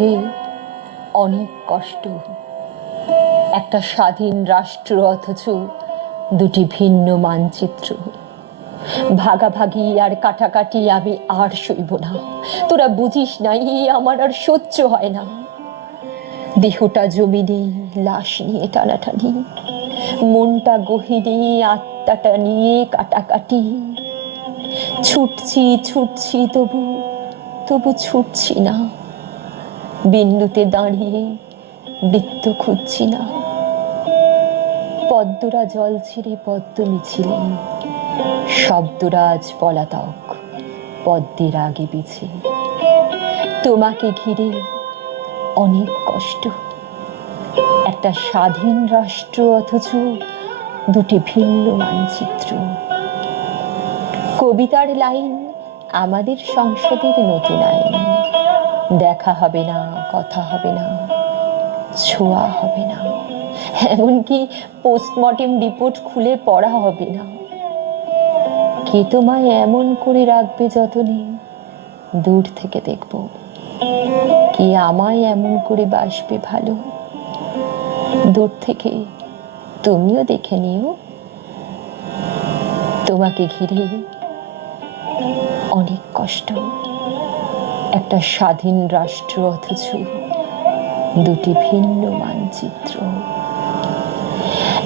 হে অনেক কষ্ট, একটা স্বাধীন রাষ্ট্র অথচ দুটি ভিন্ন মানচিত্র। ভাগাভাগি আর কাটাকাটি আমি আর সইব না, তোরা বুঝিস নাই আমার আর সহ্য হয় না। দেহটা জমিনে লাশ নিয়ে টানাটানি, মনটা গহীনে আত্মাটা নিয়ে কাটাকাটি। ছুটছি ছুটছি তবু তবু ছুটছি না, বিন্দুতে দাঁড়িয়ে বৃত্ত খুঁজছি না। পদ্মরা জল ছিঁড়ে পদ্ম মিছিলে, শব্দরাজ পলাতক পদ্মের আগে পিছে। তোমাকে ঘিরে অনেক কষ্ট, একটা স্বাধীন রাষ্ট্র অথচ দুটি ভিন্ন মানচিত্র। কবিতার লাইন আমাদের সংসদের নতুন আইন, দেখা হবে না, কথা হবে না, ছোঁয়া হবে না, এমনকি পোস্টমর্টেম রিপোর্ট খুলে পড়া হবে না। কে তোমায় এমন করে রাখবে যতনে দূর থেকে দেখব, কে আমায় এমন করে বাসবে ভালো দূর থেকে তুমিও দেখে নিও। তোমাকে ঘিরে অনেক কষ্ট, একটা স্বাধীন রাষ্ট্র অথচ দুটি ভিন্ন মানচিত্র।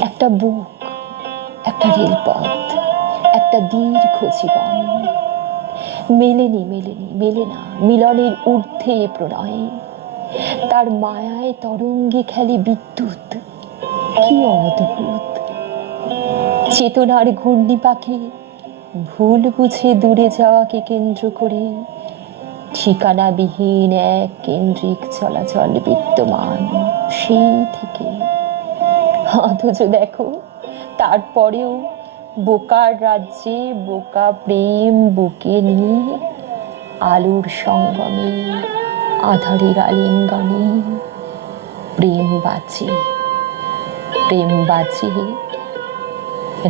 একটা বুক, একটা রেলপথ, একটা দীর্ঘ জীবন। মেলেনি মেলেনি মেলে না মিলনের ঊর্ধ্বে প্রণয়, তার মায়ায় তরঙ্গে খেলে বিদ্যুৎ, কি অদ্ভুত। চেতনার ঘূর্ণি পাখি ভুল বুঝে দূরে যাওয়াকে কেন্দ্র করে ঠিকানাবিহীন এক কেন্দ্রিক চলাচল বিদ্যমান সেই থেকে। অথচ দেখো তারপরেও বোকার রাজ্যে বোকা প্রেম বুকে নিয়ে আলোর সঙ্গমে আধারের আলিঙ্গনে প্রেম বাঁচে, প্রেম বাঁচে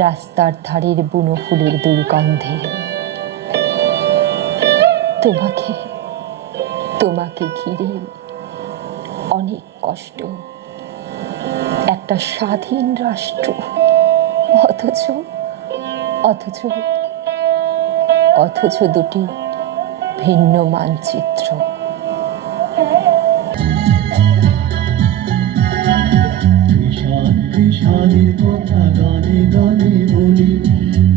রাস্তার ধারের বুনো ফুলের দুর্গন্ধে। তোমাকে তোমাকে ঘিরে অনেক কষ্ট, একটা স্বাধীন রাষ্ট্র অথচ অথচ অথচ দুটি ভিন্ন মানচিত্র। বিষাদের কথা গানে গানে বলি,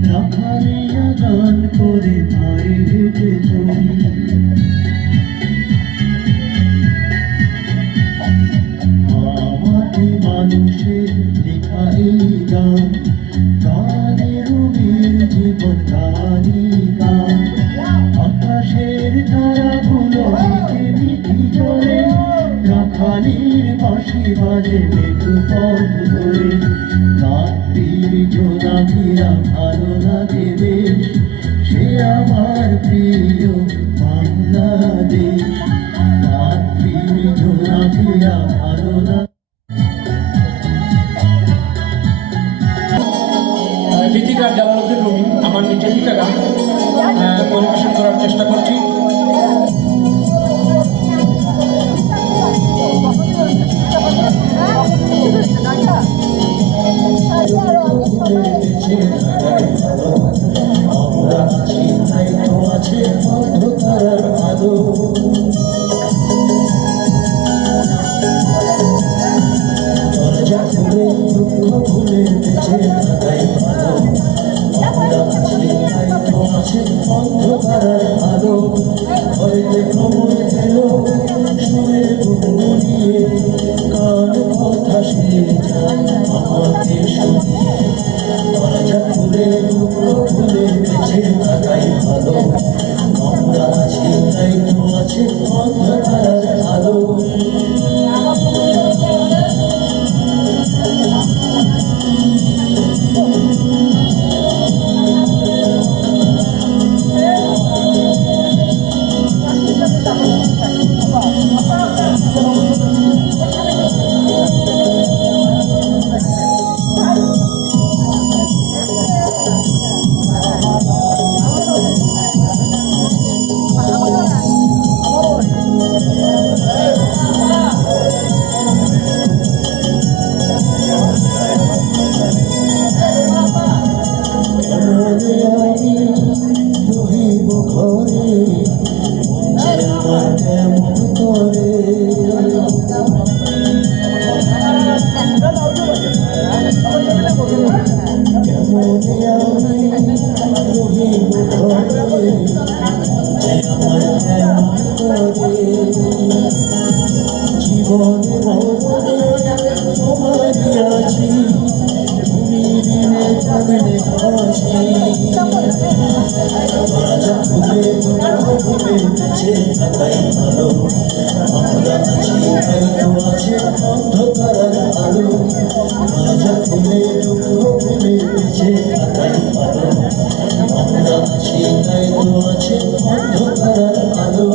রাখালিয়া গান করে ভাই হেঁটে চলি। আমাকে মানুষের লেখা এই গান, গানের বীর জীবন গানি গান। আকাশের তারাগুলো মিটে মিটি চলে, রাখালির বাঁশি বাজে মেঘু পথ ধরে। রাত্রির জোনাকিরা ভালো লাগে বেশ, সে আমার প্রিয় বাংলাদেশ। রাত্রির জোনাকিরা ভালো লাগে। গীতিকার জালালউদ্দিন রুমি আমার নিজের লিখা গান পরিবেশন করার চেষ্টা করছি। আছে অন্ধকার আলো দরজা খুলে দুঃখ ভুলে বেঁচে থাকাই ভালো আমরা আছি তাই তো আছে অন্ধকার আলো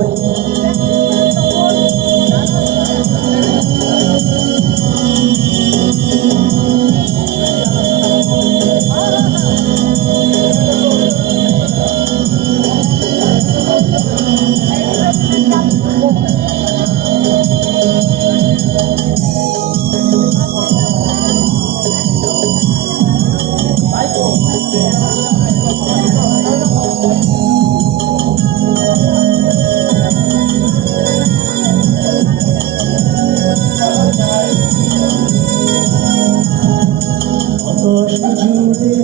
আকাশ জুড়ে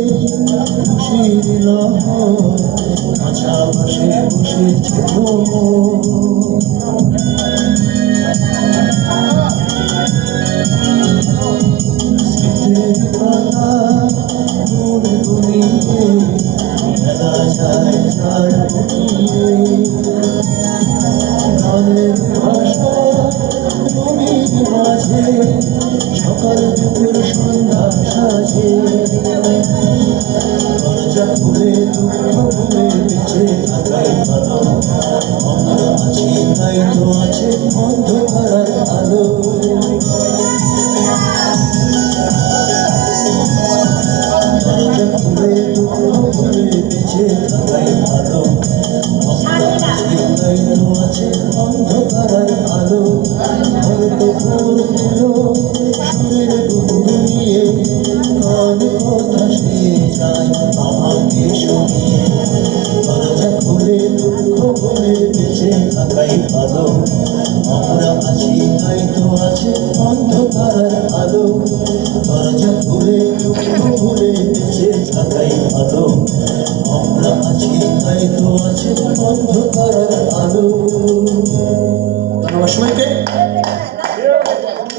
খুশির লহর কাঁচা বাসে বসেছে ভ্রমর স্মৃতির পাতা গুনগুনিয়ে খেলা যায় যার বুকে গানের ভাষা জমির মাঝে সকাল দুপুর সন্ধ্যা সাজে দরজা খুলে দুঃখ ভুলে বেঁচে থাকাই ভালো আমরা আছি তাই তো আছে অন্ধকার আলো দরজা খুলে দুঃখ ভুলে বেঁচে থাকাই ভালো আমরা আছি তাই তো আছে অন্ধকার আলো হয়তো ভোর দিল সুরের গুনগুনিয়ে কান কথা সে যায় আমাকে শুনিয়ে দরজা খুলে দুঃখ ভুলে বেঁচে থাকাই ভালো আমরা আছি তাই তো আছে অন্ধকার আলো দরজা খুলে দুঃখ ভুলে বেঁচে থাকাই ভালো আমরা আছি তাই তো আছে অন্ধকার আলো ধন্যবাদ সবাইকে